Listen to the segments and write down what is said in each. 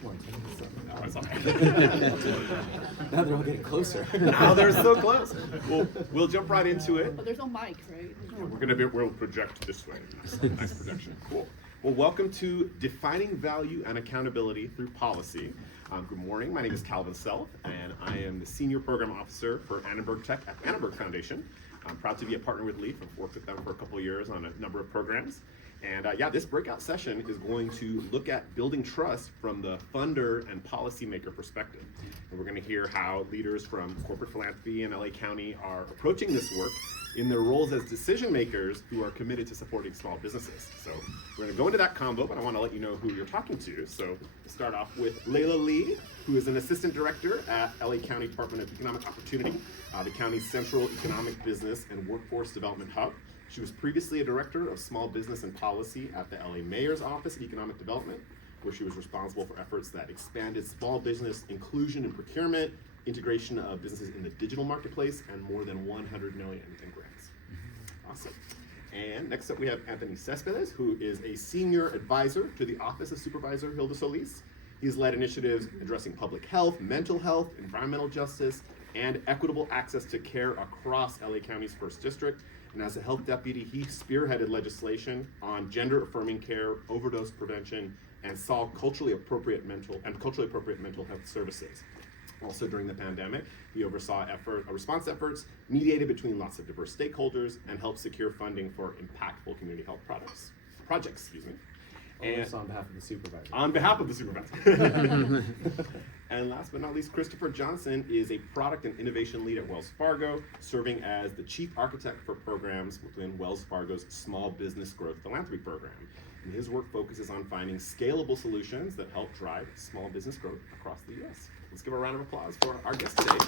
It's more intense. No, it's all right. Now they're all getting closer. Now they're so close. We'll jump right into it. But there's no mic, right? We'll project this way. Nice projection. Cool. Well, welcome to Defining Value and Accountability Through Policy. Good morning. My name is Calvin Self, and I am the Senior Program Officer for Annenberg Tech at Annenberg Foundation. I'm proud to be a partner with Leaf. I've worked with them for a couple of years on a number of programs. And this breakout session is going to look at building trust from the funder and policymaker perspective. And we're going to hear how leaders from corporate philanthropy and LA County are approaching this work in their roles as decision makers who are committed to supporting small businesses. So we're going to go into that combo, but I want to let you know who you're talking to. So we'll start off with Layla Lee, who is an assistant director at LA County Department of Economic Opportunity, the county's central economic business and workforce development hub. She was previously a director of small business and policy at the LA Mayor's Office of Economic Development, where she was responsible for efforts that expanded small business inclusion and procurement, integration of businesses in the digital marketplace, and more than 100 million in grants. Awesome. And next up we have Anthony Cespedes, who is a senior advisor to the Office of Supervisor Hilda Solis. He's led initiatives addressing public health, mental health, environmental justice, and equitable access to care across LA County's 1st District. And as a health deputy, he spearheaded legislation on gender-affirming care, overdose prevention, and solved culturally appropriate mental health services. Also during the pandemic, he oversaw response efforts mediated between lots of diverse stakeholders and helped secure funding for impactful community health projects. And on behalf of the supervisor. On behalf of the supervisor. And last but not least, Christopher Johnson is a product and innovation lead at Wells Fargo, serving as the chief architect for programs within Wells Fargo's Small Business Growth Philanthropy Program. And his work focuses on finding scalable solutions that help drive small business growth across the U.S. Let's give a round of applause for our guest today.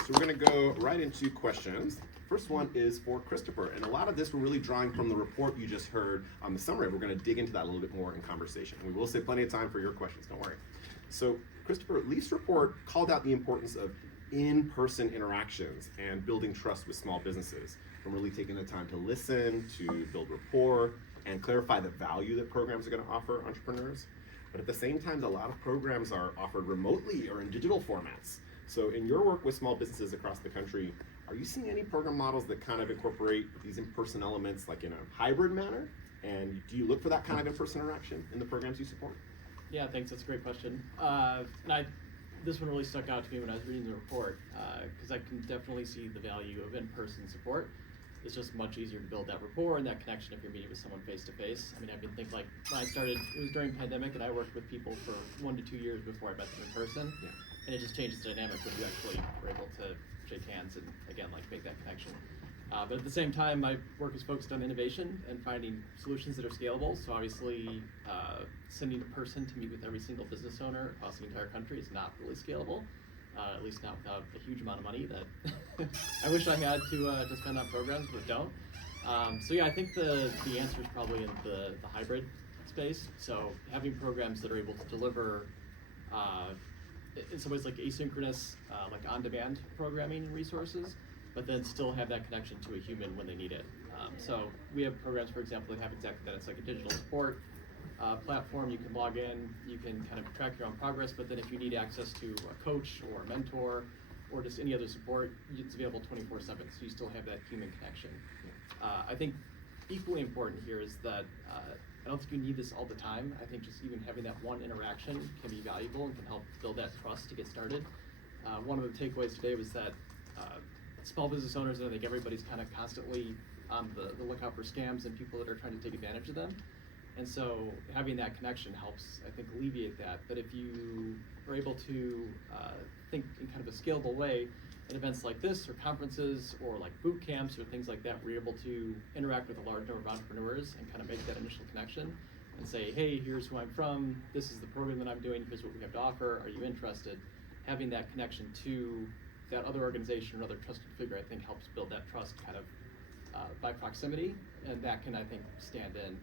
So we're going to go right into questions. First one is for Christopher, and a lot of this we're really drawing from the report you just heard on the summary. We're going to dig into that a little bit more in conversation. We will save plenty of time for your questions, don't worry. So Christopher, Leaf's report called out the importance of in-person interactions and building trust with small businesses, from really taking the time to listen, to build rapport, and clarify the value that programs are going to offer entrepreneurs. But at the same time, a lot of programs are offered remotely or in digital formats. So in your work with small businesses across the country, are you seeing any program models that kind of incorporate these in-person elements like in a hybrid manner? And do you look for that kind of in-person interaction in the programs you support? Yeah, thanks. That's a great question. This one really stuck out to me when I was reading the report, because I can definitely see the value of in-person support. It's just much easier to build that rapport and that connection if you're meeting with someone face-to-face. I mean, I've been thinking, like, when I started, it was during pandemic, and I worked with people for 1 to 2 years before I met them in person. Yeah. And it just changes the dynamic when you actually were able to shake hands and, again, like, make that connection. But at the same time, my work is focused on innovation and finding solutions that are scalable. So obviously, sending a person to meet with every single business owner across the entire country is not really scalable, at least not without a huge amount of money that I wish I had to spend on programs, but don't. So yeah, I think the answer is probably in the hybrid space. So having programs that are able to deliver in some ways like asynchronous, like on-demand programming and resources, but then still have that connection to a human when they need it. So we have programs, for example, that have exactly that. It's like a digital support platform. You can log in, you can kind of track your own progress, but then if you need access to a coach or a mentor or just any other support, it's available 24/7, so you still have that human connection. I think equally important here is that I don't think you need this all the time. I think just even having that one interaction can be valuable and can help build that trust to get started. One of the takeaways today was that small business owners, and I think everybody's kind of constantly on the lookout for scams and people that are trying to take advantage of them. And so having that connection helps, I think, alleviate that. But if you are able to think in kind of a scalable way in events like this or conferences or like boot camps or things like that, we're able to interact with a large number of entrepreneurs and kind of make that initial connection and say, hey, here's who I'm from, this is the program that I'm doing, here's what we have to offer, are you interested? Having that connection to that other organization or other trusted figure, I think, helps build that trust kind of by proximity, and that can, I think, stand in.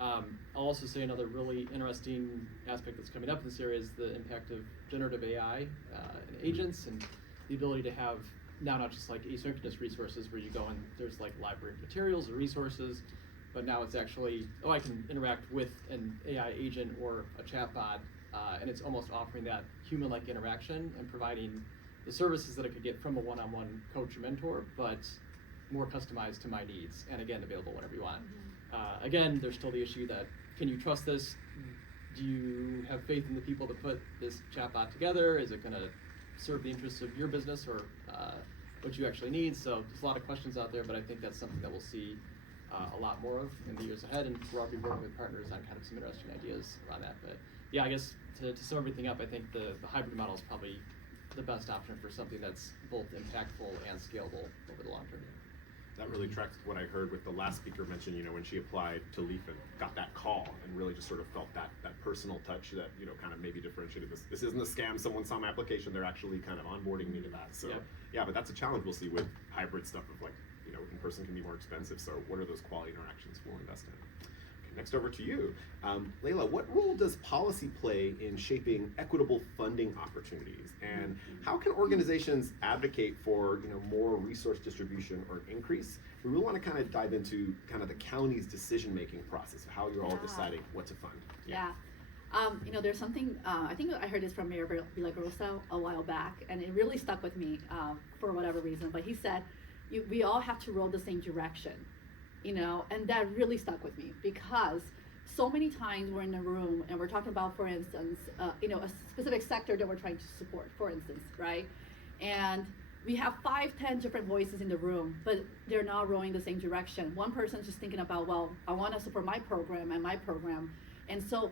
I'll also say another really interesting aspect that's coming up in this area is the impact of generative AI and agents, and the ability to have now not just like asynchronous resources where you go and there's like library materials or resources, but now it's actually, oh, I can interact with an AI agent or a chatbot, and it's almost offering that human-like interaction and providing the services that I could get from a one-on-one coach or mentor, but more customized to my needs, and again, available whenever you want. Again, there's still the issue that, can you trust this? Do you have faith in the people to put this chatbot together? Is it gonna serve the interests of your business or what you actually need? So there's a lot of questions out there, but I think that's something that we'll see a lot more of in the years ahead, and we'll be working with partners on kind of some interesting ideas around that. But yeah, I guess to sum everything up, I think the hybrid model is probably the best option for something that's both impactful and scalable over the long term. That really tracks what I heard with the last speaker mention, when she applied to Leaf and got that call and really just sort of felt that personal touch that, kind of maybe differentiated this. This isn't a scam, someone saw my application, they're actually kind of onboarding me to that. So yeah, but that's a challenge we'll see with hybrid stuff of in person can be more expensive. So what are those quality interactions we'll invest in? Okay, next over to you. Layla, what role does policy play in shaping equitable funding opportunities? And how can organizations advocate for more resource distribution or increase? We really want to kind of dive into kind of the county's decision-making process, of how you're all deciding what to fund. Yeah. There's something, I think I heard this from Mayor Villagrosa a while back, and it really stuck with me for whatever reason, but he said, we all have to roll the same direction, and that really stuck with me, because so many times we're in a room and we're talking about, for instance, a specific sector that we're trying to support, for instance, right? And we have 5-10 different voices in the room, but they're not rowing the same direction. One person's just thinking about, well, I want to support my program and my program. And so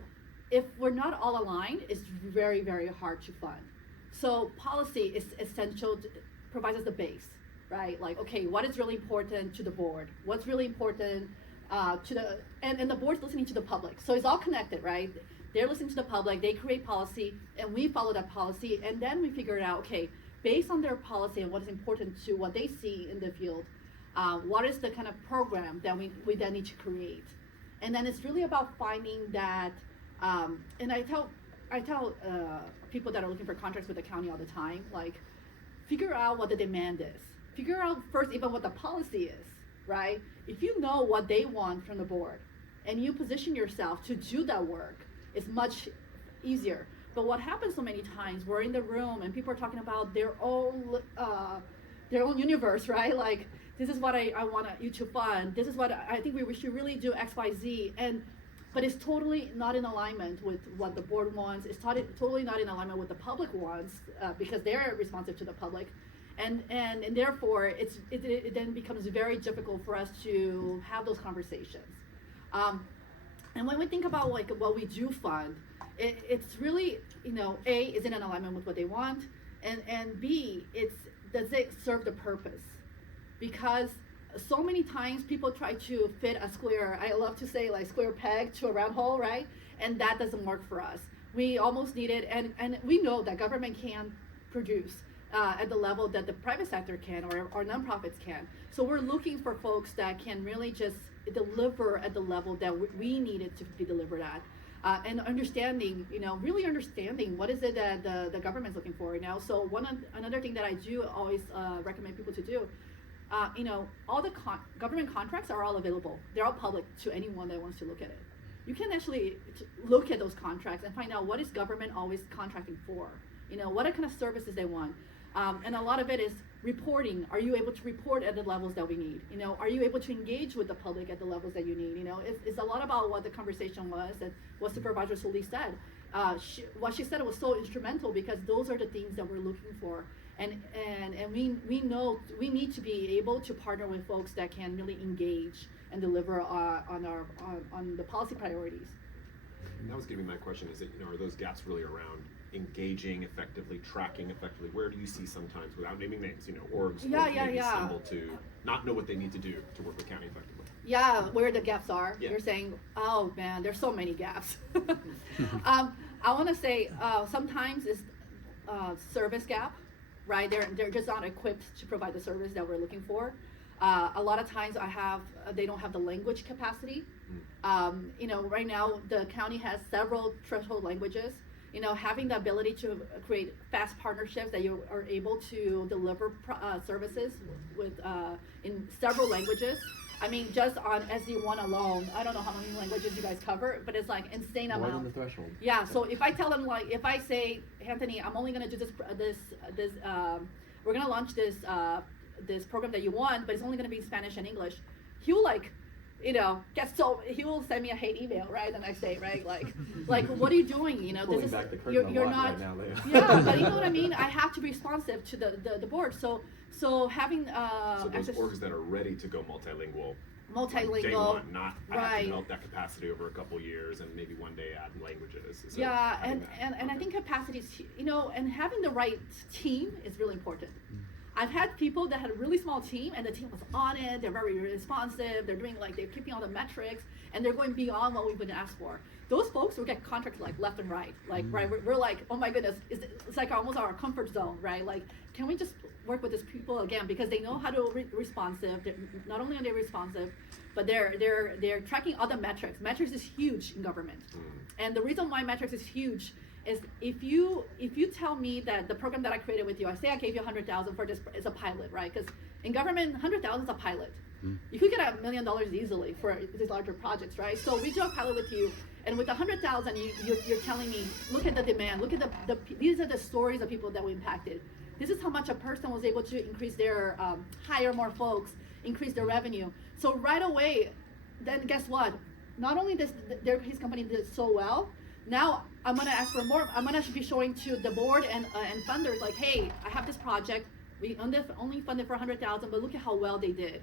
if we're not all aligned, it's very, very hard to fund. So policy is essential, provides us the base, right? Like, okay, what is really important to the board? What's really important and the board's listening to the public. So it's all connected, right? They're listening to the public, they create policy, and we follow that policy, and then we figure it out, okay, based on their policy and what is important to what they see in the field, what is the kind of program that we then need to create? And then it's really about finding that, and I tell people that are looking for contracts with the county all the time, like, figure out what the demand is. Figure out first even what the policy is, right? If you know what they want from the board and you position yourself to do that work, it's much easier. But what happens so many times, we're in the room and people are talking about their own universe, right? Like, this is what I want you to fund. This is what I think we should really do X, Y, Z. But it's totally not in alignment with what the board wants. It's totally not in alignment with the public wants, because they're responsive to the public. And therefore, it then becomes very difficult for us to have those conversations. And when we think about like what we do fund, it's really, A, is it in alignment with what they want? And B, does it serve the purpose? Because so many times people try to fit a square, I love to say like square peg to a round hole, right? And that doesn't work for us. We almost need it, and we know that government can produce at the level that the private sector can, or nonprofits can. So we're looking for folks that can really just deliver at the level that we need it to be delivered at. And understanding, really understanding what is it that the government's looking for now. So another thing that I do always recommend people to do, all the government contracts are all available. They're all public to anyone that wants to look at it. You can actually look at those contracts and find out what is government always contracting for. What are kind of services they want. And a lot of it is reporting. Are you able to report at the levels that we need? Are you able to engage with the public at the levels that you need? It's a lot about what the conversation was and what Supervisor Solis said. What she said was so instrumental, because those are the things that we're looking for. And we know we need to be able to partner with folks that can really engage and deliver on the policy priorities. And that was gonna be my question, is that, are those gaps really around engaging effectively, tracking effectively? Where do you see sometimes, without naming names, orgs maybe stumble to not know what they need to do to work with county effectively? Yeah, where the gaps are. Yeah. You're saying, oh man, there's so many gaps. I want to say sometimes it's service gap, right? They're just not equipped to provide the service that we're looking for. A lot of times they don't have the language capacity. Right now the county has several threshold languages. Having the ability to create fast partnerships that you are able to deliver services with in several languages. I mean, just on SD1 alone, I don't know how many languages you guys cover, but it's like insane More amount. than the threshold. Yeah, so if I tell them, like, if I say, Anthony, I'm only gonna do we're gonna launch this program that you want, but it's only gonna be Spanish and English, he'll like, he will send me a hate email, right, the next day, right, like what are you doing, Pulling back the curtain you're a lot not, right now, Leah. yeah, but you know what I mean, I have to be responsive to the board, so having, So those access- orgs that are ready to go multilingual, multilingual, day one, not I have to right. develop that capacity over a couple years and maybe one day add languages. So Yeah, having and that. I think capacity is, and having the right team is really important. I've had people that had a really small team and the team was on it, they're very responsive, they're doing they're keeping all the metrics and they're going beyond what we've been asked for. Those folks will get contracts like left and right. Like, right, we're like, oh my goodness, it's like almost our comfort zone, right? Like, can we just work with these people again? Because they know how to responsive. Not only are they responsive, but they're tracking other metrics. Metrics is huge in government. And the reason why metrics is huge is if you tell me that the program that I created with you, I say I gave you 100,000 for this, it's a pilot, right? Because in government, 100,000 is a pilot. You could get $1 million easily for these larger projects, right? So we do a pilot with you, and with 100,000, you're telling me, look at the demand, look at these are the stories of people that we impacted. This is how much a person was able to increase their, hire more folks, increase their revenue. So right away, then guess what? Not only his company did so well, now I'm gonna ask for more. I'm gonna be showing to the board and funders like, hey, I have this project. We only funded for 100,000, but look at how well they did.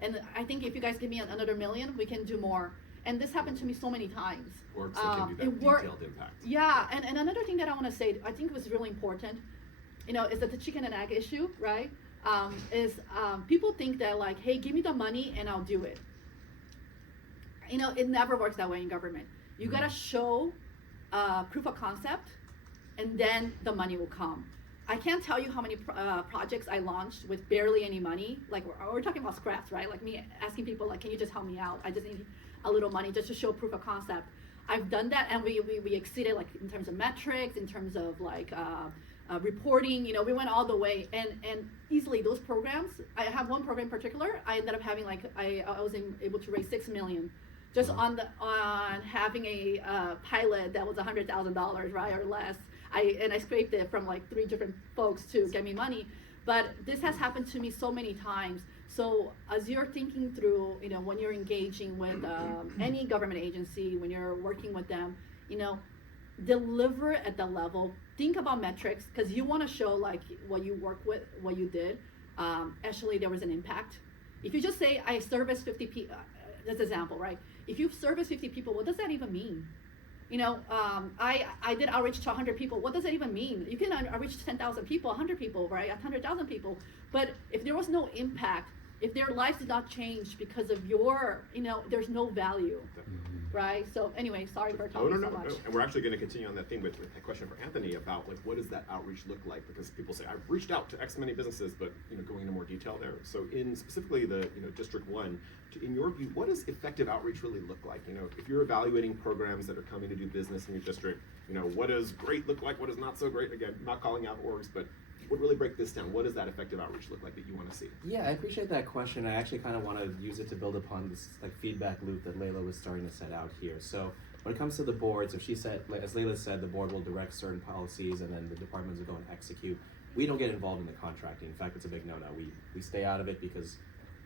And I think if you guys give me another $1 million, we can do more. And this happened to me so many times. Orgs that give you that detailed impact. Yeah, and another thing that I want to say, I think was really important, is that the chicken and egg issue, right? People think that like, hey, give me the money and I'll do it. It never works that way in government. You gotta show proof of concept, and then the money will come. I can't tell you how many projects I launched with barely any money. Like we're talking about scraps, right? Like me asking people, like, can you just help me out? I just need a little money just to show proof of concept. I've done that, and we exceeded, like, in terms of metrics, in terms of like reporting. We went all the way, and easily those programs. I have one program in particular. I ended up having I was able to raise $6 million. Just on having a pilot that was $100,000, right, or less. I scraped it from like 3 different folks to get me money, but this has happened to me so many times. So as you're thinking through, when you're engaging with any government agency, when you're working with them, deliver at the level. Think about metrics, because you want to show like what you work with, what you did. Actually, there was an impact. If you just say I serviced 50 people, that's an example, right? If you service 50 people, what does that even mean? I did outreach to 100 people. What does that even mean? You can outreach 10,000 people, 100 people, right? 100,000 people. But if there was no impact, if their lives did not change because of your, there's no value, right? So anyway, sorry for talking so much. No. And we're actually going to continue on that theme with a question for Anthony about like what does that outreach look like? Because people say I've reached out to X many businesses, but going into more detail there. So in specifically the District 1, in your view, what does effective outreach really look like? If you're evaluating programs that are coming to do business in your district, what does great look like? What is not so great? Again, not calling out orgs, but what really break this down? What does that effective outreach look like that you want to see? Yeah, I appreciate that question. I actually kind of want to use it to build upon this like feedback loop that Layla was starting to set out here. So when it comes to the boards, if she said, as Layla said, the board will direct certain policies and then the departments will go and execute. We don't get involved in the contracting. In fact, it's a big no-no. We stay out of it because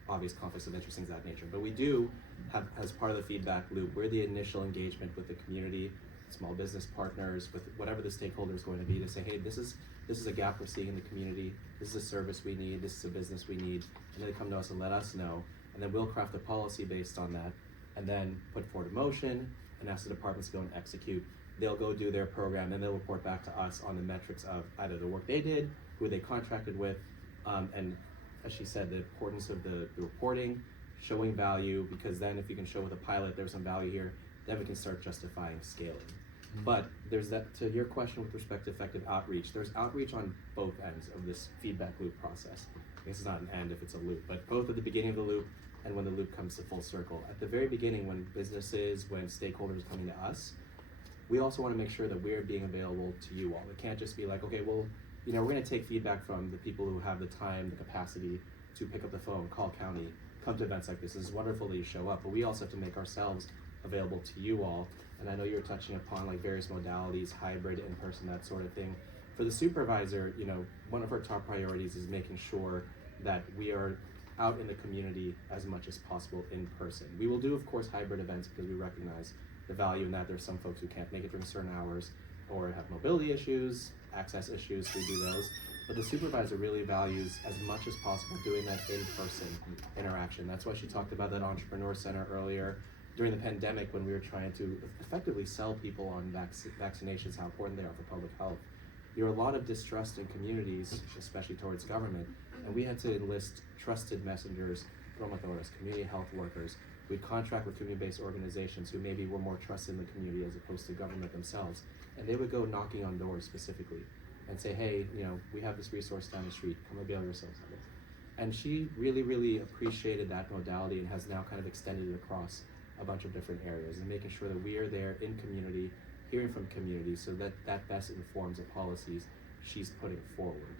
obvious conflicts of interest, things of that nature. But we do have, as part of the feedback loop, we're the initial engagement with the community, small business partners, with whatever the stakeholder is going to be, to say, hey, this is a gap we're seeing in the community, this is a service we need, this is a business we need, and then they come to us and let us know, and then we'll craft a policy based on that, and then put forward a motion, and ask the departments to go and execute. They'll go do their program, and they'll report back to us on the metrics of either the work they did, who they contracted with, and as she said, the importance of the reporting, showing value, because then if you can show with a pilot there's some value here, then we can start justifying scaling. But there's that, to your question with respect to effective outreach, there's outreach on both ends of this feedback loop process. I guess it's not an end if it's a loop, but both at the beginning of the loop and when the loop comes to full circle. At the very beginning, when businesses, when stakeholders are coming to us, we also want to make sure that we're being available to you all. It can't just be like, okay, well, we're going to take feedback from the people who have the time, the capacity to pick up the phone, call county, come to events like this. It's wonderful that you show up, but we also have to make ourselves available to you all. And I know you're touching upon like various modalities, hybrid, in-person, that sort of thing. For the supervisor, you know, one of our top priorities is making sure that we are out in the community as much as possible in person. We will do, of course, hybrid events because we recognize the value in that. There's some folks who can't make it during certain hours or have mobility issues, access issues, we do those. But the supervisor really values as much as possible doing that in-person interaction. That's why she talked about that entrepreneur center earlier. During the pandemic, when we were trying to effectively sell people on vaccinations, how important they are for public health, there are a lot of distrust in communities, especially towards government, and we had to enlist trusted messengers, promotores, community health workers. We'd contract with community-based organizations who maybe were more trusted in the community as opposed to government themselves, and they would go knocking on doors specifically and say, hey, you know, we have this resource down the street, come avail yourselves of it. And she really, really appreciated that modality and has now kind of extended it across a bunch of different areas and making sure that we are there in community, hearing from community, so that that best informs the policies she's putting forward.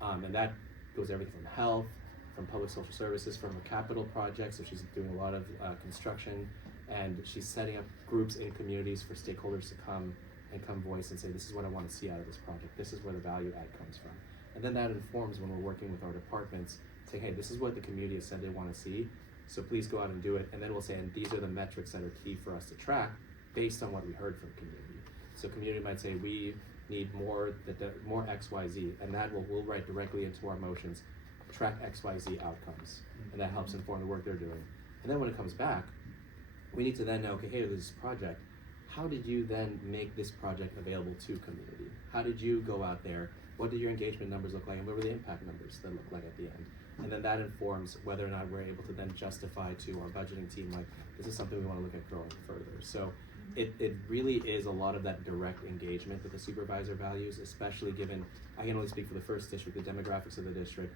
And that goes everything from health, from public social services, from a capital project, so she's doing a lot of construction, and she's setting up groups in communities for stakeholders to come and come voice and say, this is what I want to see out of this project, this is where the value add comes from. And then that informs when we're working with our departments, saying, hey, this is what the community has said they want to see, so please go out and do it. And then we'll say, and these are the metrics that are key for us to track based on what we heard from community. So community might say, we need more X, Y, Z, and that we'll write directly into our motions, track X, Y, Z outcomes, and that helps inform the work they're doing. And then when it comes back, we need to then know, okay, hey, there's this project. How did you then make this project available to community? How did you go out there? What did your engagement numbers look like, and what were the impact numbers that look like at the end? And then that informs whether or not we're able to then justify to our budgeting team, like, this is something we want to look at growing further. So it really is a lot of that direct engagement that the supervisor values, especially given, I can only speak for the first district, the demographics of the district,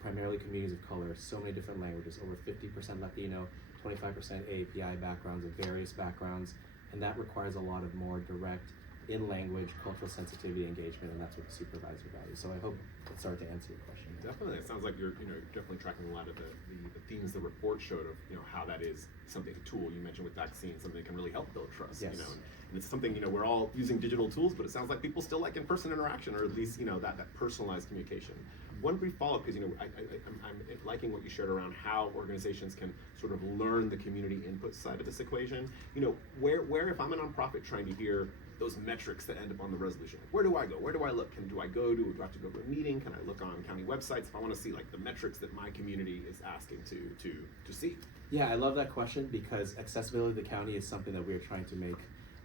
primarily communities of color, so many different languages, over 50% Latino, 25% AAPI backgrounds of various backgrounds, and that requires a lot of more direct in-language, cultural sensitivity engagement, and that's what the supervisor values. So I hope it started to answer your question. Definitely, it sounds like you're definitely tracking a lot of the themes the report showed of how that is something, a tool you mentioned with vaccines, something that can really help build trust. Yes. And it's something we're all using digital tools, but it sounds like people still like in-person interaction, or at least that personalized communication. One brief follow-up, because I'm liking what you shared around how organizations can sort of learn the community input side of this equation. Where if I'm a nonprofit trying to hear those metrics that end up on the resolution, where do I go? Where do I look? Do I have to go to a meeting? Can I look on county websites if I want to see like the metrics that my community is asking to see? Yeah, I love that question, because accessibility to the county is something that we're trying to make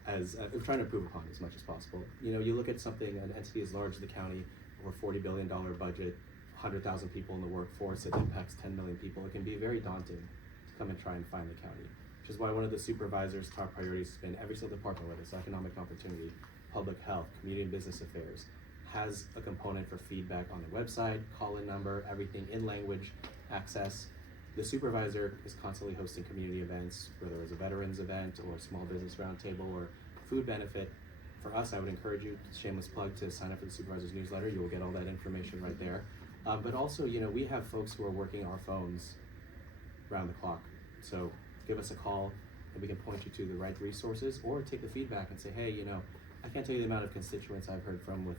we're trying to improve upon as much as possible. You look at something, an entity as large as the county, over $40 billion budget, 100,000 people in the workforce, it impacts 10 million people. It can be very daunting to come and try and find the county, which is why one of the supervisors' top priorities has been every single department, whether it's economic opportunity, public health, community and business affairs, has a component for feedback on the website, call-in number, everything in language, access. The supervisor is constantly hosting community events, whether it's a veterans event or a small business roundtable or food benefit. For us, I would encourage you, shameless plug, to sign up for the supervisor's newsletter. You will get all that information right there. But also, we have folks who are working our phones around the clock. So give us a call and we can point you to the right resources, or take the feedback and say, hey, I can't tell you the amount of constituents I've heard from when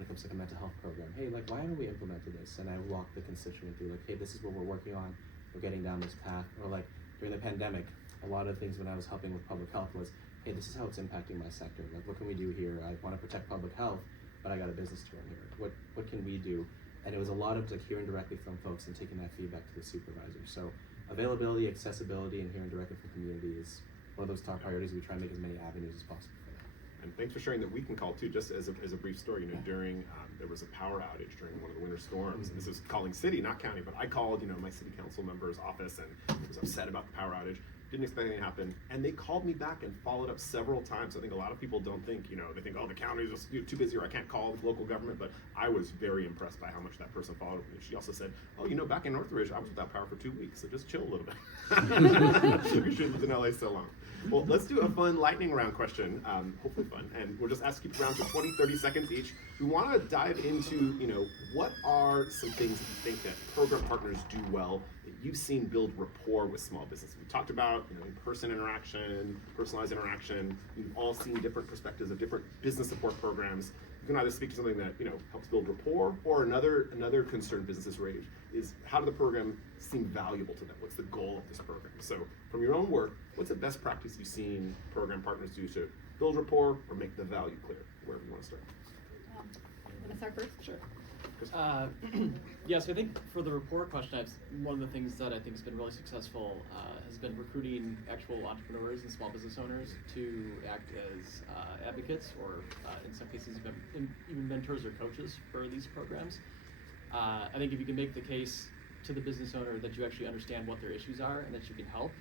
it comes to a mental health program. Hey, like, why haven't we implemented this? And I walk the constituent through, like, hey, this is what we're working on. We're getting down this path. Or like during the pandemic, a lot of things when I was helping with public health was, hey, this is how it's impacting my sector. Like, what can we do here? I want to protect public health, but I got a business to run here. What can we do? And it was a lot of like hearing directly from folks and taking that feedback to the supervisor. So availability, accessibility, and hearing directly from community is one of those top priorities. We try to make as many avenues as possible for that. And thanks for sharing that we can call too. Just as a brief story, during there was a power outage during one of the winter storms. And this is calling city, not county, but I called my city council member's office and was upset about the power outage. Didn't expect anything to happen, and they called me back and followed up several times. I think a lot of people don't think, they think, oh, the county is just too busy, or I can't call local government. But I was very impressed by how much that person followed up with me. She also said, oh, back in Northridge, I was without power for 2 weeks, so just chill a little bit. We shouldn't live in LA so long. Well, let's do a fun lightning round question, hopefully fun, and we'll just ask you around to 20, 30 seconds each. We want to dive into, what are some things that you think that program partners do well that you've seen build rapport with small business? We talked about in-person interaction, personalized interaction. We've all seen different perspectives of different business support programs. You can either speak to something that helps build rapport, or another concern businesses raise is how do the program seem valuable to them? What's the goal of this program? So from your own work, what's the best practice you've seen program partners do to build rapport or make the value clear? Wherever you want to start. Want to start first? Sure. Yeah, so I think for the rapport question, one of the things that I think has been really successful has been recruiting actual entrepreneurs and small business owners to act as advocates, or in some cases even mentors or coaches for these programs. I think if you can make the case to the business owner that you actually understand what their issues are and that you can help,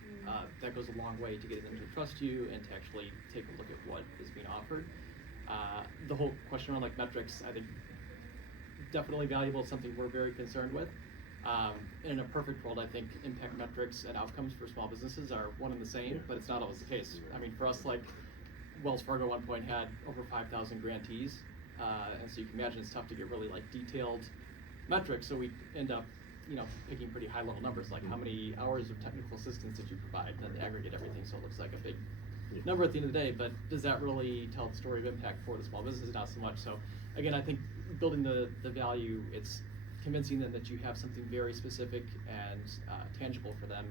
that goes a long way to getting them to trust you and to actually take a look at what is being offered. The whole question around metrics, I think, definitely valuable, something we're very concerned with. In a perfect world, I think impact metrics and outcomes for small businesses are one and the same, but it's not always the case. I mean, for us, Wells Fargo at one point had over 5,000 grantees, and so you can imagine it's tough to get really detailed metrics, so we end up picking pretty high level numbers, like how many hours of technical assistance did you provide, and then aggregate everything so it looks like a big number at the end of the day. But does that really tell the story of impact for the small business? Not so much. So again, I think building the value, it's convincing them that you have something very specific and tangible for them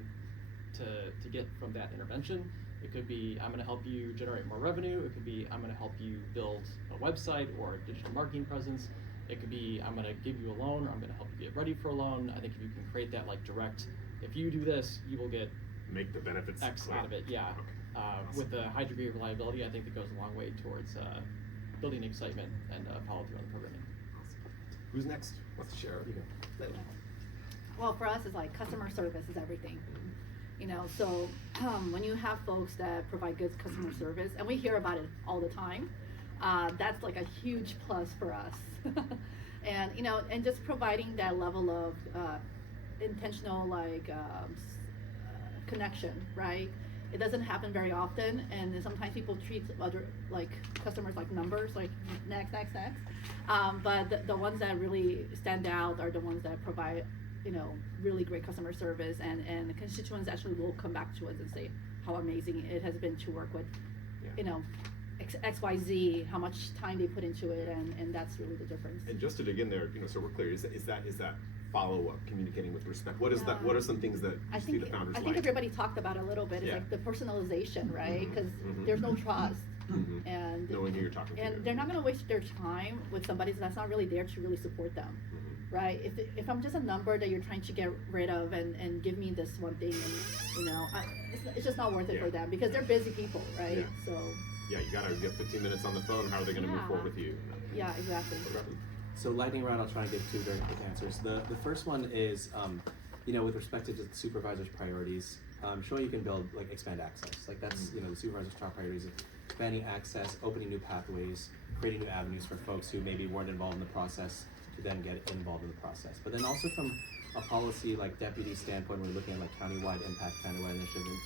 to get from that intervention. It could be, I'm going to help you generate more revenue. It could be, I'm going to help you build a website or a digital marketing presence. It could be, I'm going to give you a loan, or I'm going to help you get ready for a loan. I think if you can create that direct, if you do this, you will get make the benefits X out of it. Yeah. Okay. Awesome. With a high degree of reliability, I think that goes a long way towards building excitement and follow through on the programming. Awesome. Who's next? Let's share. You go. Well, for us, it's customer service is everything. So when you have folks that provide good customer service, and we hear about it all the time, that's a huge plus for us. And and just providing that level of intentional connection, right? It doesn't happen very often, and sometimes people treat other customers like numbers, next. But the ones that really stand out are the ones that provide really great customer service, and the constituents actually will come back to us and say how amazing it has been to work with XYZ, how much time they put into it, and that's really the difference. And just to dig in there, so we're clear, is that follow-up, communicating with respect? What is that? What are some things that you see the founders I think everybody talked about it a little bit. It's the personalization, right? Because there's no trust, and knowing who you're talking to, and they're not going to waste their time with somebody that's not really there to really support them. Right? If I'm just a number that you're trying to get rid of and give me this one thing, and it's just not worth it for them, because they're busy people, right? Yeah. So yeah, you gotta get 15 minutes on the phone. How are they going to move forward with you? Yeah, exactly. So lightning round, I'll try and give two very quick answers. The first one is, with respect to the supervisor's priorities, showing you can build, expand access. That's, the supervisor's top priorities of expanding access, opening new pathways, creating new avenues for folks who maybe weren't involved in the process to then get involved in the process. But then also from a policy, deputy standpoint, we're looking at countywide impact, countywide initiatives.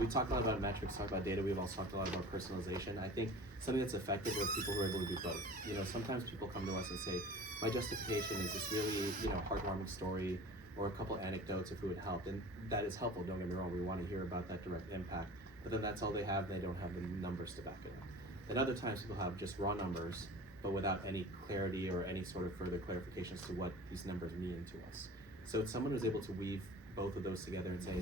We talk a lot about metrics, talk about data. We've also talked a lot about personalization. I think something that's effective are people who are able to do both. Sometimes people come to us and say, my justification is this really, heartwarming story or a couple anecdotes of who it helped. And that is helpful, don't get me wrong. We want to hear about that direct impact. But then that's all they have. They don't have the numbers to back it up. Then other times people have just raw numbers, but without any clarity or any sort of further clarifications to what these numbers mean to us. So it's someone who's able to weave both of those together and say,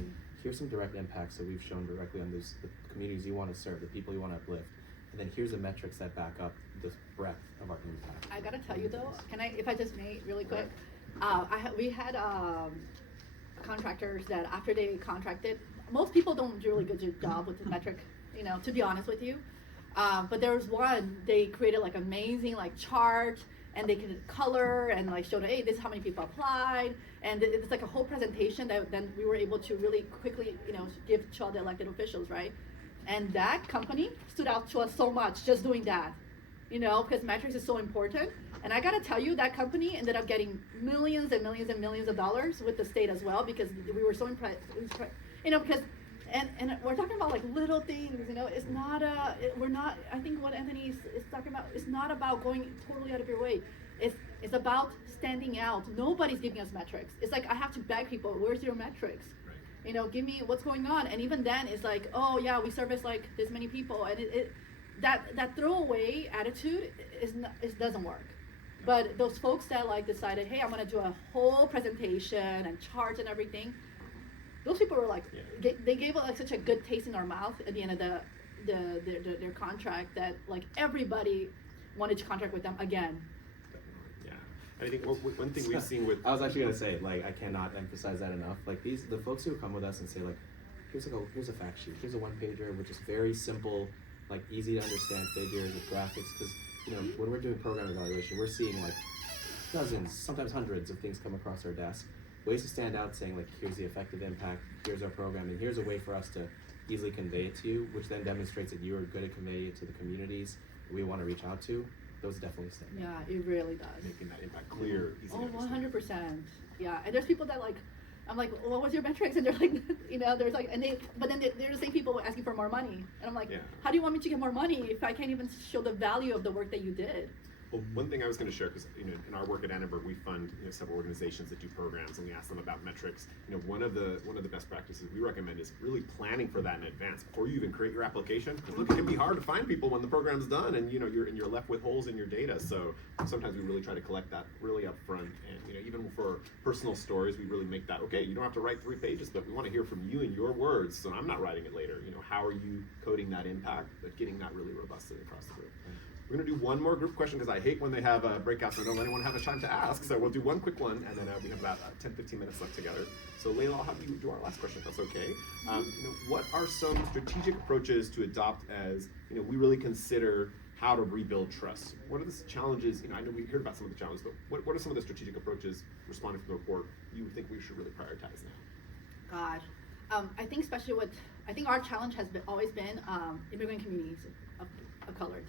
here's some direct impacts that we've shown directly on the communities you want to serve, the people you want to uplift, and then here's the metrics that back up the breadth of our impact. I gotta tell you though, if I just may really quick, we had contractors that after they contracted, most people don't do a really good job with the metric, to be honest with you. But there was one, they created amazing chart, and they could color and show that, hey, this is how many people applied, and it's a whole presentation that then we were able to really quickly give to all the elected officials, right? And that company stood out to us so much just doing that, because metrics is so important. And I gotta tell you, that company ended up getting millions and millions and millions of dollars with the state as well, because we were so impressed, because and we're talking about little things, it's not we're not, I think what Anthony is talking about, it's not about going totally out of your way. It's about standing out. Nobody's giving us metrics. It's like I have to beg people, where's your metrics? Right. Give me what's going on. And even then, it's like, oh yeah, we service like this many people, and that throwaway attitude doesn't work. But those folks that like decided, hey, I'm gonna do a whole presentation and charts and everything, those people were like, they gave like such a good taste in our mouth at the end of their contract that like everybody wanted to contract with them again. Yeah, and I think one thing we've seen with I was actually gonna say, like, I cannot emphasize that enough. Like the folks who come with us and say like, here's a fact sheet, here's a one pager, which is very simple, like easy to understand figures with graphics, because when we're doing program evaluation, we're seeing like dozens, sometimes hundreds of things come across our desk. Ways to stand out, saying like, here's the effective impact, here's our program, and here's a way for us to easily convey it to you, which then demonstrates that you are good at conveying it to the communities we want to reach out to. Those definitely stand out. Yeah, it really does. making that impact clear, easy to Oh, understand. 100%. Yeah, and there's people that like, I'm like, well, what was your metrics? And they're like, there's like, but then they're the same people asking for more money. And I'm like, how do you want me to get more money if I can't even show the value of the work that you did? Well, one thing I was going to share, because in our work at Annenberg, we fund several organizations that do programs, and we ask them about metrics. One of the best practices we recommend is really planning for that in advance before you even create your application. Because look, it can be hard to find people when the program's done, and you're left with holes in your data. So sometimes we really try to collect that really up front, and even for personal stories, we really make that okay. You don't have to write 3 pages, but we want to hear from you in your words, so I'm not writing it later. How are you coding that impact, but getting that really robustly across the group. We're going to do one more group question because I hate when they have breakouts and I don't let anyone have a time to ask. So we'll do one quick one, and then we have about 10-15 minutes left together. So Layla, I'll have you do our last question if that's okay. What are some strategic approaches to adopt as we really consider how to rebuild trust? What are the challenges? I know we heard about some of the challenges, but what are some of the strategic approaches responding from the report you think we should really prioritize now? God, I think especially I think our challenge has always been immigrant communities of color.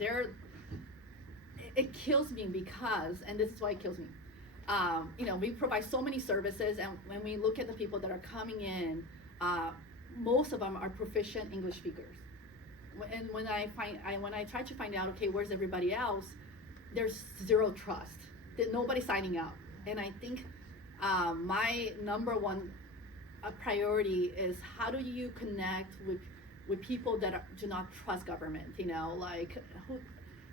It kills me because, and this is why it kills me, we provide so many services, and when we look at the people that are coming in, most of them are proficient English speakers. And when I try to find out, okay, where's everybody else, there's zero trust. Nobody's signing up. And I think my number one priority is how do you connect with people that do not trust government,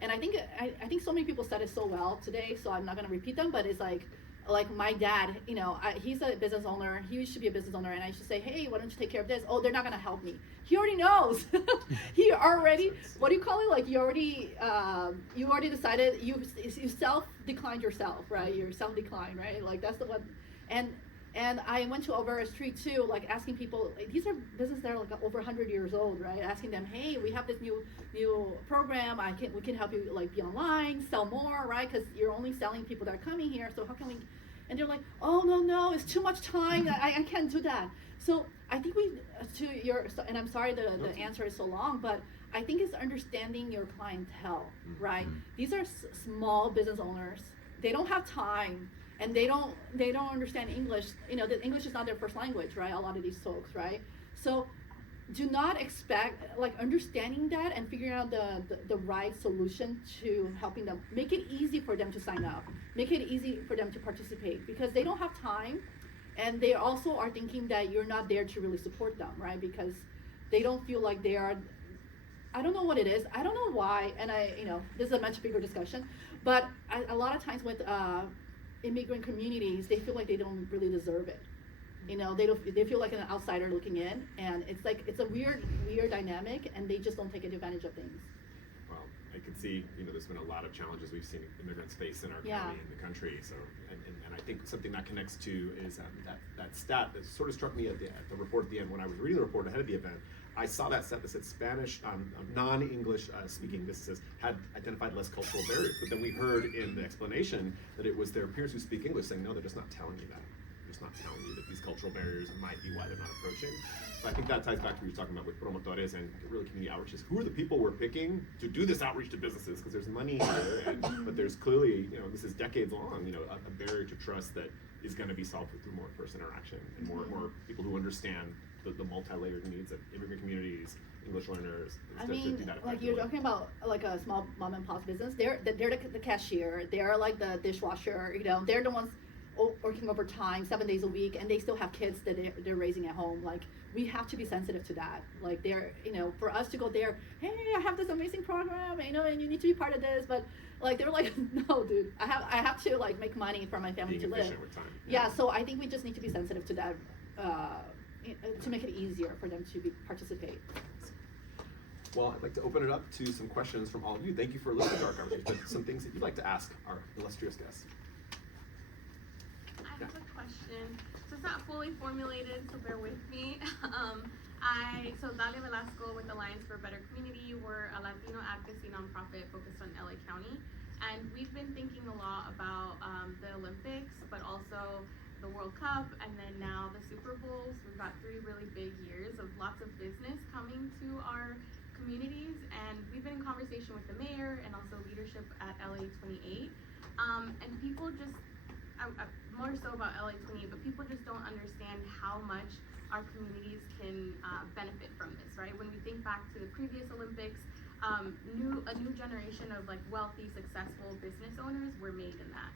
and I think so many people said it so well today, so I'm not going to repeat them, but it's like my dad, he's a business owner. He should be a business owner, and I should say, hey, why don't you take care of this? Oh, they're not going to help me. He already knows. He already, what do you call it? Like you already decided, you self-declined yourself, right? You're self-declined, right? Like that's the one. And I went to over a street too, like asking people, these are businesses that are like over 100 years old, right? Asking them, hey, we have this new program. We can help you like be online, sell more, right? Because you're only selling people that are coming here. So how can we? And they're like, oh no, it's too much time. I can't do that. So I think and I'm sorry the answer is so long, but I think it's understanding your clientele, right? These are small business owners. They don't have time. And they don't understand English. The English is not their first language, right? A lot of these folks, right? So do not expect, understanding that and figuring out the right solution to helping them. Make it easy for them to sign up. Make it easy for them to participate because they don't have time. And they also are thinking that you're not there to really support them, right? Because they don't feel like they are, I don't know what it is. I don't know why. And this is a much bigger discussion. But a lot of times with, immigrant communities, they feel like they don't really deserve it. They feel like an outsider looking in, and it's a weird dynamic, and they just don't take advantage of things. Well, I can see, there's been a lot of challenges we've seen immigrants face in our county and the country. So, and I think something that connects to is that stat that sort of struck me at the report at the end when I was reading the report ahead of the event. I saw that stat that said Spanish, non-English speaking businesses had identified less cultural barriers, but then we heard in the explanation that it was their peers who speak English saying, no, they're just not telling you that. They're just not telling you that these cultural barriers might be why they're not approaching. So I think that ties back to what you're talking about with promotores and really community outreaches. Who are the people we're picking to do this outreach to businesses? Because there's money here, but there's clearly, this is decades long, a barrier to trust that is going to be solved through more in-person interaction and more people who understand the multi-layered needs of immigrant communities, English learners I to do mean, that like you're effectively? talking about like a small mom and pop business. They're the cashier. They're like the dishwasher. You know, they're the ones working overtime 7 days a week, and they still have kids that they're raising at home. Like we have to be sensitive to that. Like they're, you know, for us to go there, hey, I have this amazing program, you know, and you need to be part of this. But like they're like, no, dude, I have to like make money for my family Being to live. efficient with time. Yeah, so I think we just need to be sensitive to that to make it easier for them to participate. Well, I'd like to open it up to some questions from all of you. Thank you for listening to our conversation, but some things that you'd like to ask our illustrious guests. I have a question. So it's not fully formulated, so bear with me. So Dalia Velasco with Alliance for a Better Community. We're a Latino advocacy nonprofit focused on LA County. And we've been thinking a lot about the Olympics, but also the World Cup, and then now the Super Bowls. We've got 3 really big years of lots of business coming to our communities, and we've been in conversation with the mayor and also leadership at LA 28. And people just, more so about LA 28, but people just don't understand how much our communities can benefit from this, right? When we think back to the previous Olympics, a new generation of like wealthy, successful business owners were made in that.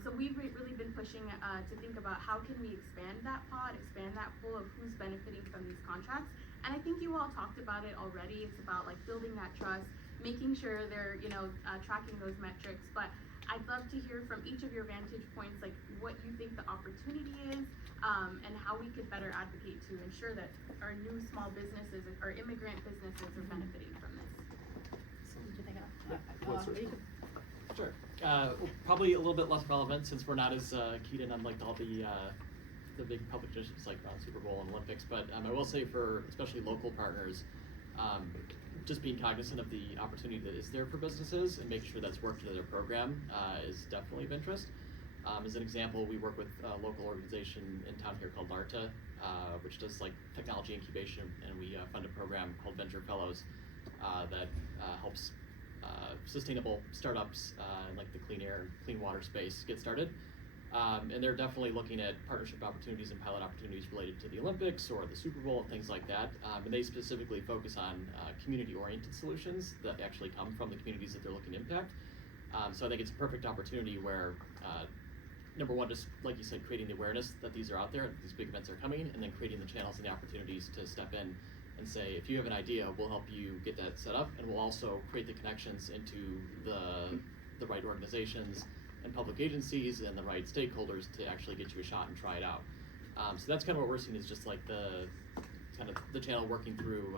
So we've really been pushing to think about how can we expand that pot, expand that pool of who's benefiting from these contracts. And I think you all talked about it already. It's about like building that trust, making sure they're, you know, tracking those metrics. But I'd love to hear from each of your vantage points, like what you think the opportunity is, and how we could better advocate to ensure that our new small businesses, our immigrant businesses are benefiting from this. Sure. Probably a little bit less relevant since we're not as keyed in on like all the big public issues like around Super Bowl and Olympics. But I will say for especially local partners, just being cognizant of the opportunity that is there for businesses and making sure that's worked into their program is definitely of interest. As an example, we work with a local organization in town here called LARTA, which does like technology incubation, and we fund a program called Venture Fellows that helps sustainable startups in like the clean air and clean water space get started. And they're definitely looking at partnership opportunities and pilot opportunities related to the Olympics or the Super Bowl and things like that. And they specifically focus on community-oriented solutions that actually come from the communities that they're looking to impact. So I think it's a perfect opportunity where, number one, just like you said, creating the awareness that these are out there, that these big events are coming, and then creating the channels and the opportunities to step in and say, if you have an idea, we'll help you get that set up, and we'll also create the connections into the right organizations and public agencies and the right stakeholders to actually get you a shot and try it out. So that's kind of what we're seeing is just like the channel working through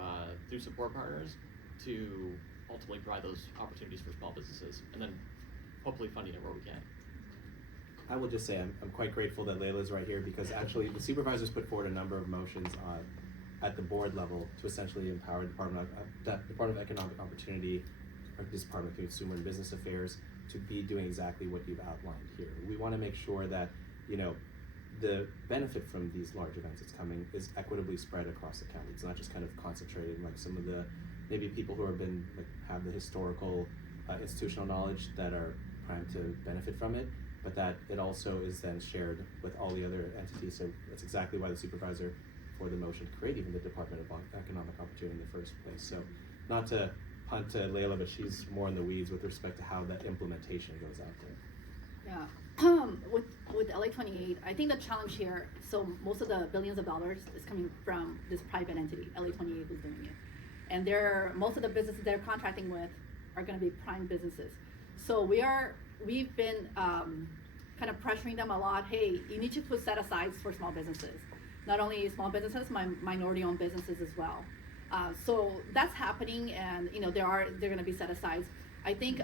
support partners to ultimately provide those opportunities for small businesses, and then hopefully funding it where we can. I will just say I'm quite grateful that Layla's right here because actually the supervisors put forward a number of motions at the board level to essentially empower the Department of Economic Opportunity, or Department of Consumer and Business Affairs, to be doing exactly what you've outlined here. We want to make sure that, you know, the benefit from these large events that's coming is equitably spread across the county. It's not just kind of concentrated like some of the maybe people who have the historical institutional knowledge that are primed to benefit from it, but that it also is then shared with all the other entities. So that's exactly why the supervisor for the motion to create even the Department of Economic Opportunity in the first place. So not to punt to Layla, but she's more in the weeds with respect to how that implementation goes out there. Yeah, with LA 28, I think the challenge here, so most of the billions of dollars is coming from this private entity, LA 28, who's doing it. And most of the businesses they're contracting with are gonna be prime businesses. So we've been kind of pressuring them a lot, hey, you need to put set-asides for small businesses. Not only small businesses, minority-owned businesses as well. So that's happening, and you know they're going to be set aside. I think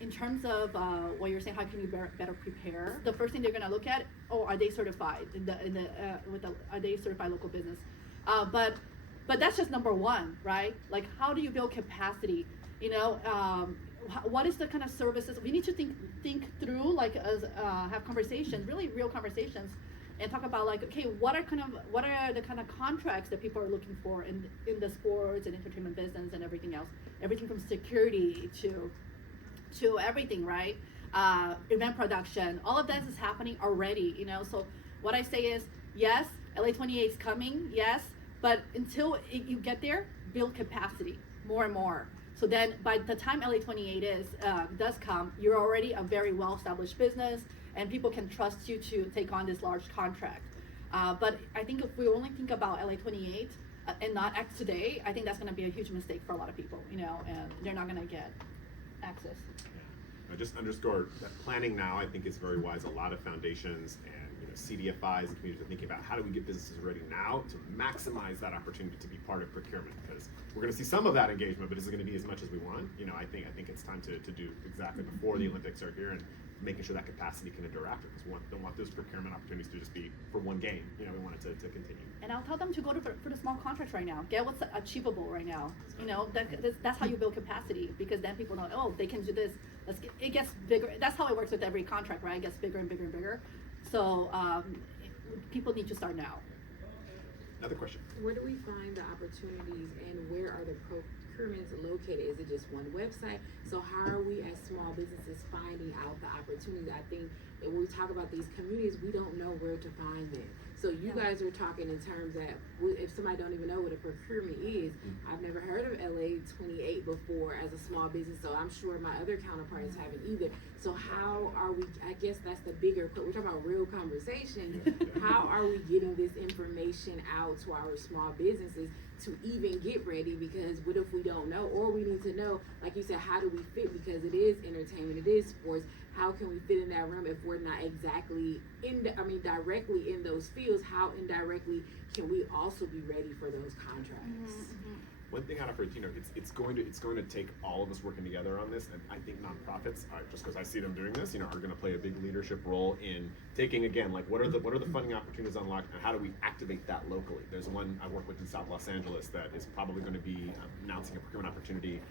in terms of what you're saying, how can you better prepare? The first thing they're going to look at, are they certified are they certified local business? But that's just number one, right? Like how do you build capacity? You know, what is the kind of services we need to think through? Like have conversations, really real conversations. And talk about like, okay, what are the kind of contracts that people are looking for in the sports and entertainment business and everything else, everything from security to everything, right? Event production, all of that is happening already, you know. So what I say is, yes, LA 28 is coming, yes, But until you get there, build capacity more and more. So then by the time LA 28 does come, you're already a very well-established business, and people can trust you to take on this large contract. But I think if we only think about LA 28 and not act today, I think that's going to be a huge mistake for a lot of people, you know, and they're not going to get access. I just underscore that planning now, I think, is very wise. A lot of foundations and CDFIs and communities are thinking about how do we get businesses ready now to maximize that opportunity to be part of procurement, because we're going to see some of that engagement, but is it going to be as much as we want? You know, I think it's time to do exactly before the Olympics are here, and making sure that capacity can interact, because we don't want those procurement opportunities to just be for one game. You know, we want it to continue. And I'll tell them to go for the small contracts right now. Get what's achievable right now. You know, that's how you build capacity, because then people know, oh, they can do this. It gets bigger. That's how it works with every contract, right? It gets bigger and bigger and bigger. So people need to start now. Another question. Where do we find the opportunities, and where are the procurements located? Is it just one website? So how are we as small businesses finding out the opportunities? I think when we talk about these communities, we don't know where to find them. So you guys are talking in terms that if somebody don't even know what a procurement is, I've never heard of LA 28 before as a small business, so I'm sure my other counterparts haven't either. So how are we, I guess that's the bigger, we're talking about real conversations, how are we getting this information out to our small businesses to even get ready? Because what if we don't know, or we need to know, like you said, how do we fit, because it is entertainment, it is sports, how can we fit in that room if we're not exactly directly in those fields? How indirectly can we also be ready for those contracts? One thing I've heard, it's going to take all of us working together on this, and I think nonprofits, just because I see them doing this, are going to play a big leadership role in taking, again, like what are the funding opportunities unlocked, and how do we activate that locally? There's one I work with in South Los Angeles that is probably going to be announcing a procurement opportunity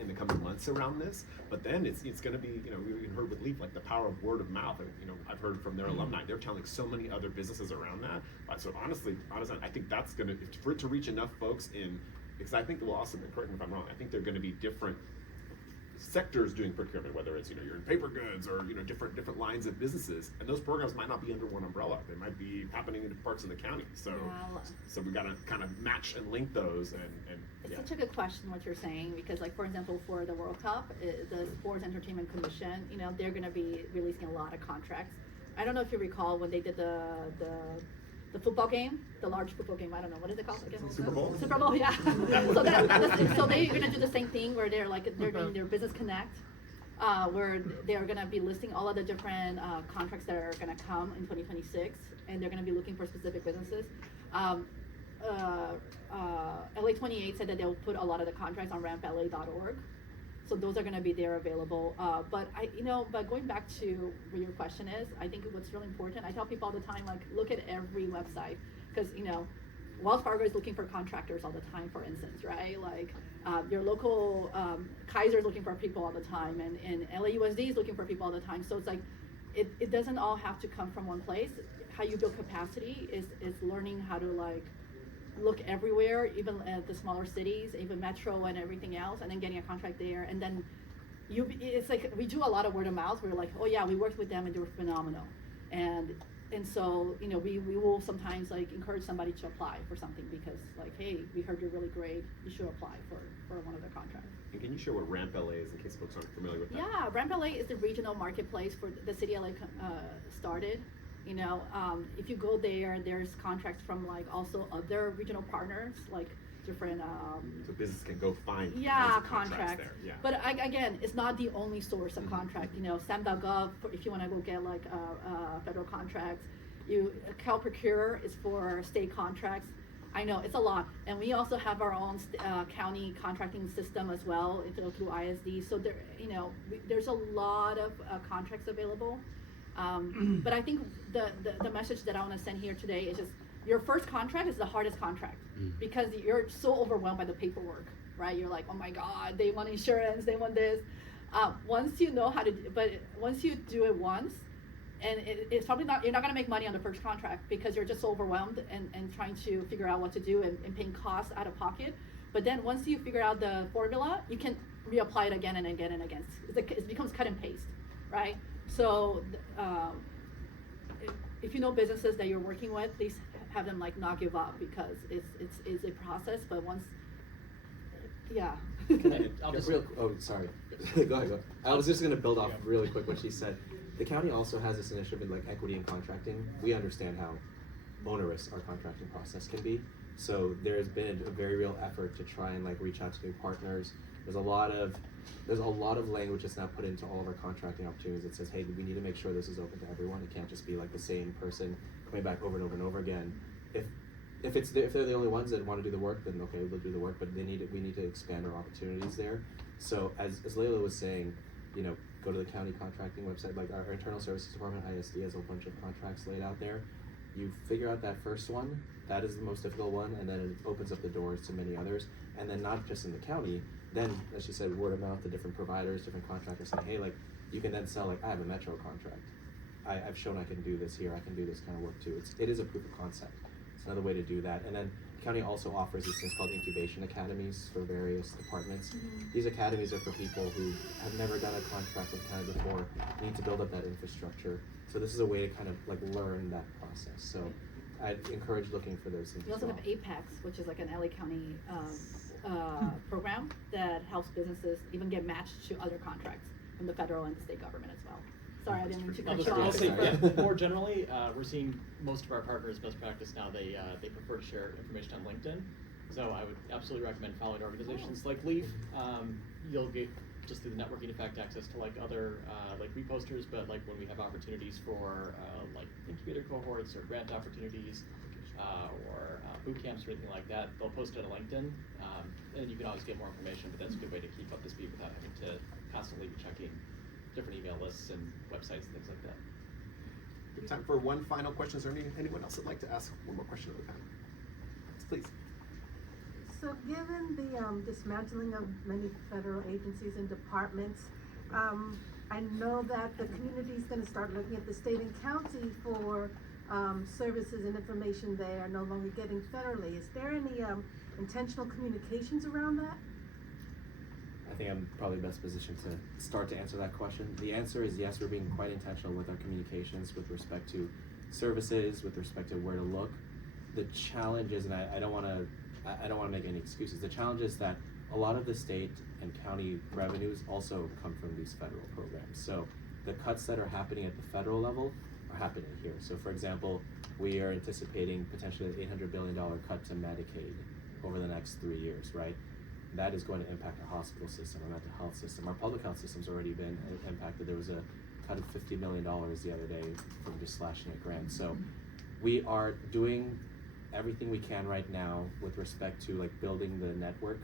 in the coming months around this. But then it's going to be, we even heard with LEAP, like the power of word of mouth. And, I've heard from their alumni, they're telling so many other businesses around that. So honestly, I think that's going to, for it to reach enough folks in. Because I think, well, also, correct me if I'm wrong, I think there are going to be different sectors doing procurement, whether it's, you're in paper goods or, different lines of businesses, and those programs might not be under one umbrella. They might be happening in parts of the county. So we got to kind of match and link those. It's such a good question what you're saying, because like, for example, for the World Cup, the Sports Entertainment Commission, they're going to be releasing a lot of contracts. I don't know if you recall when they did the football game, the large football game, I don't know, what is it called again? Super Bowl? Super Bowl, yeah. So they're gonna do the same thing where they're doing their Business Connect, where they're gonna be listing all of the different contracts that are gonna come in 2026, and they're gonna be looking for specific businesses. LA 28 said that they'll put a lot of the contracts on rampla.org. So those are going to be there available. But going back to what your question is, I think what's really important, I tell people all the time, like, look at every website, because, Wells Fargo is looking for contractors all the time, for instance, right? Like, your local Kaiser is looking for people all the time, and LAUSD is looking for people all the time. So it's like, it doesn't all have to come from one place. How you build capacity is learning how to, like, look everywhere, even at the smaller cities, even Metro and everything else, and then getting a contract there. And then it's like, we do a lot of word of mouth. We're like, oh yeah, we worked with them and they were phenomenal. And so, we will sometimes like encourage somebody to apply for something, because like, hey, we heard you're really great, you should apply for one of the contracts. And can you share what Ramp LA is, in case folks aren't familiar with that? Yeah, Ramp LA is the regional marketplace for the city LA started. If you go there, there's contracts from like also other regional partners, like different so business can go find contracts there. Yeah. But again, it's not the only source of contract. SAM.gov, if you want to go get like federal contracts. CalProcure is for state contracts. I know it's a lot, and we also have our own county contracting system as well through ISD. So there's a lot of contracts available. But I think the message that I want to send here today is just, your first contract is the hardest contract, because you're so overwhelmed by the paperwork, right? You're like, oh my God, they want insurance, they want this. Once you know how to, but once you do it once, and it's probably not, you're not going to make money on the first contract, because you're just so overwhelmed and trying to figure out what to do and paying costs out of pocket. But then once you figure out the formula, you can reapply it again and again and again. It becomes cut and paste, right? So if you know businesses that you're working with, please have them like not give up, because it's a process, but once, yeah. I'll just, Oh, sorry. Go ahead. I was just gonna build off really quick what she said. The county also has this initiative in like equity in contracting. We understand how onerous our contracting process can be. So there's been a very real effort to try and like reach out to new partners. There's a lot of language that's now put into all of our contracting opportunities that says, hey, we need to make sure this is open to everyone. It can't just be like the same person coming back over and over and over again. If they're the only ones that want to do the work, then okay, they'll do the work. But we need to expand our opportunities there. So as Layla was saying, you know, go to the county contracting website. Like our internal services department, ISD, has a bunch of contracts laid out there. You figure out that first one, that is the most difficult one, and then it opens up the doors to many others. And then not just in the county, then, as she said, word of mouth to different providers, different contractors, saying, hey, like, you can then sell, like, I have a metro contract. I've shown I can do this here, I can do this kind of work too. It is a proof of concept. It's another way to do that. And then the county also offers these things called incubation academies for various departments. These academies are for people who have never done a contract with county before, need to build up that infrastructure. So this is a way to kind of like learn that process. So I'd encourage looking for those things. We also have Apex, which is like an LA County program that helps businesses even get matched to other contracts from the federal and the state government as well. Sorry, I didn't mean to cut you off. Yeah, more generally, we're seeing most of our partners, best practice now, they prefer to share information on LinkedIn. So I would absolutely recommend following organizations like Leaf. You'll get, just through the networking effect, access to like other like reposters, but like when we have opportunities for like incubator cohorts or grant opportunities or boot camps or anything like that, they'll post it on LinkedIn, and you can always get more information, but that's a good way to keep up to speed without having to constantly be checking different email lists and websites and things like that. Good time for one final question. Is there anyone else that'd like to ask one more question of the panel? Please. So given the dismantling of many federal agencies and departments, I know that the community is going to start looking at the state and county for services and information they are no longer getting federally. Is there any intentional communications around that? I think I'm probably best positioned to start to answer that question. The answer is yes, we're being quite intentional with our communications with respect to services, with respect to where to look. The challenge is, and I don't want to make any excuses. The challenge is that a lot of the state and county revenues also come from these federal programs. So the cuts that are happening at the federal level are happening here. So for example, we are anticipating potentially an $800 billion cut to Medicaid over the next 3 years, right? That is going to impact our hospital system, our mental health system. Our public health system's already been impacted. There was a cut of $50 million the other day from just slashing at grants. So we are doing everything we can right now with respect to like building the network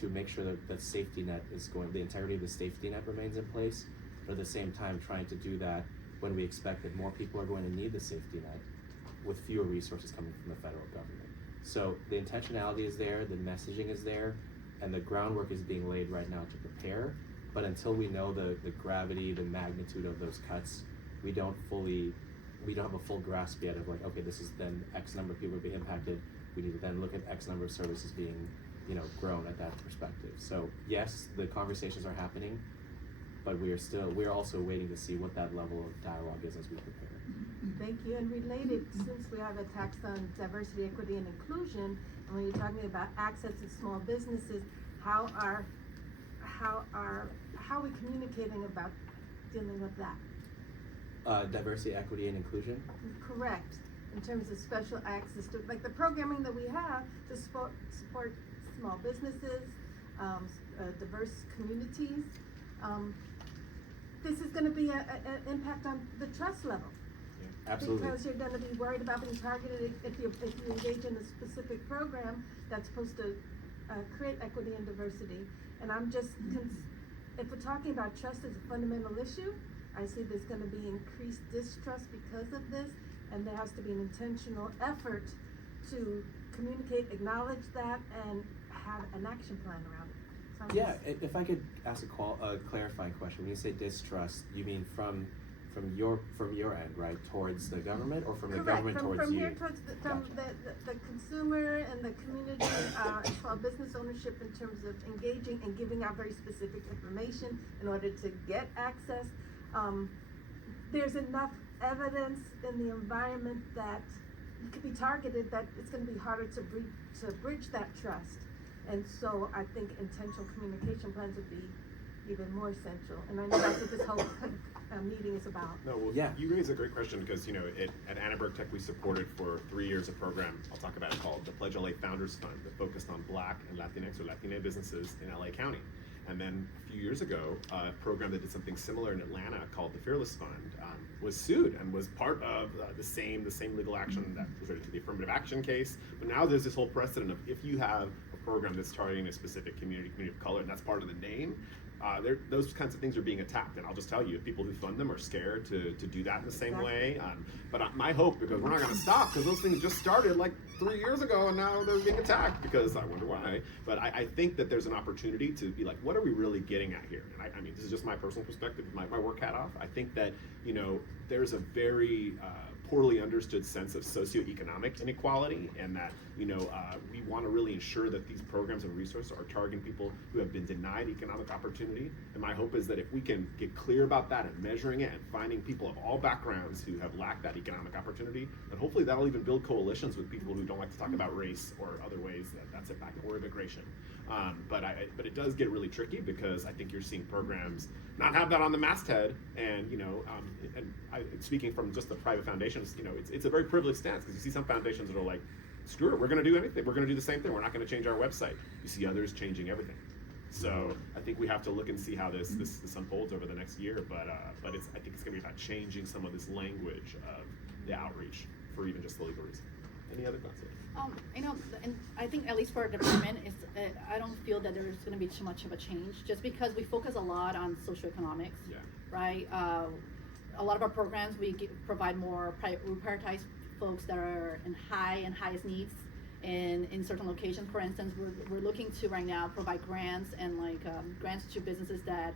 to make sure that the safety net is going, the integrity of the safety net remains in place, but at the same time trying to do that when we expect that more people are going to need the safety net with fewer resources coming from the federal government. So the intentionality is there, the messaging is there, and the groundwork is being laid right now to prepare. But until we know the gravity, the magnitude of those cuts, we don't have a full grasp yet of like, okay, this is then X number of people will be impacted. We need to then look at X number of services being, grown at that perspective. So yes, the conversations are happening, but we're also waiting to see what that level of dialogue is as we prepare. Thank you. And related, since we have a tax on diversity, equity, and inclusion, and when you're talking about access to small businesses, how are we communicating about dealing with that? Diversity, equity, and inclusion? Correct. In terms of special access to, like the programming that we have to support small businesses, diverse communities. This is going to be an impact on the trust level. Yeah, absolutely. Because you're going to be worried about being targeted if you engage in a specific program that's supposed to create equity and diversity. And I'm just, if we're talking about trust as a fundamental issue, I see there's going to be increased distrust because of this, and there has to be an intentional effort to communicate, acknowledge that, and have an action plan around it. So Yeah, if I could ask a clarifying question. When you say distrust, you mean from your end, right, towards the government, or from the government towards from you? here towards the consumer and the community, small business ownership in terms of engaging and giving out very specific information in order to get access. There's enough evidence in the environment that it could be targeted, that it's gonna be harder to bridge that trust. And so I think intentional communication plans would be even more essential, and I know that's what this whole meeting is about. No, well, Yeah. you raise a great question because, you know, at Annenberg Tech, we supported for 3 years a program, I'll talk about it, called the Pledge LA Founders Fund, that focused on Black and Latinx or Latina businesses in LA County. And then a few years ago, a program that did something similar in Atlanta called the Fearless Fund was sued and was part of the same legal action that was related to the affirmative action case. But now there's this whole precedent of if you have a program that's targeting a specific community of color, and that's part of the name, those kinds of things are being attacked, and I'll just tell you, people who fund them are scared to do that in the same way. But my hope, because we're not going to stop, because those things just started like 3 years ago, and now they're being attacked, because I wonder why. But I think that there's an opportunity to be like, what are we really getting at here? And I mean, this is just my personal perspective, my work hat off. I think that, you know, there's a very poorly understood sense of socioeconomic inequality, and that, you know, we want to really ensure that these programs and resources are targeting people who have been denied economic opportunity. And my hope is that if we can get clear about that and measuring it and finding people of all backgrounds who have lacked that economic opportunity, then hopefully that'll even build coalitions with people who don't like to talk about race or other ways that's it back, or immigration. But it does get really tricky, because I think you're seeing programs not have that on the masthead, and, you know, speaking from just the private foundations, you know, it's a very privileged stance, because you see some foundations that are like, screw it, we're going to do anything, we're going to do the same thing, we're not going to change our website. You see others changing everything. So I think we have to look and see how this unfolds over the next year, but I think it's going to be about changing some of this language of the outreach for even just the legal reason. Any other thoughts? You know, and I think at least for our department, I don't feel that there's going to be too much of a change, just because we focus a lot on socioeconomics, Yeah. right? A lot of our programs, we provide more, we prioritize folks that are in highest needs in certain locations. For instance, we're looking to right now provide grants and grants to businesses that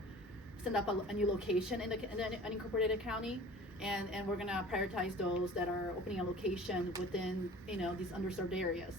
send up a new location in the unincorporated county. And we're gonna prioritize those that are opening a location within, you know, these underserved areas.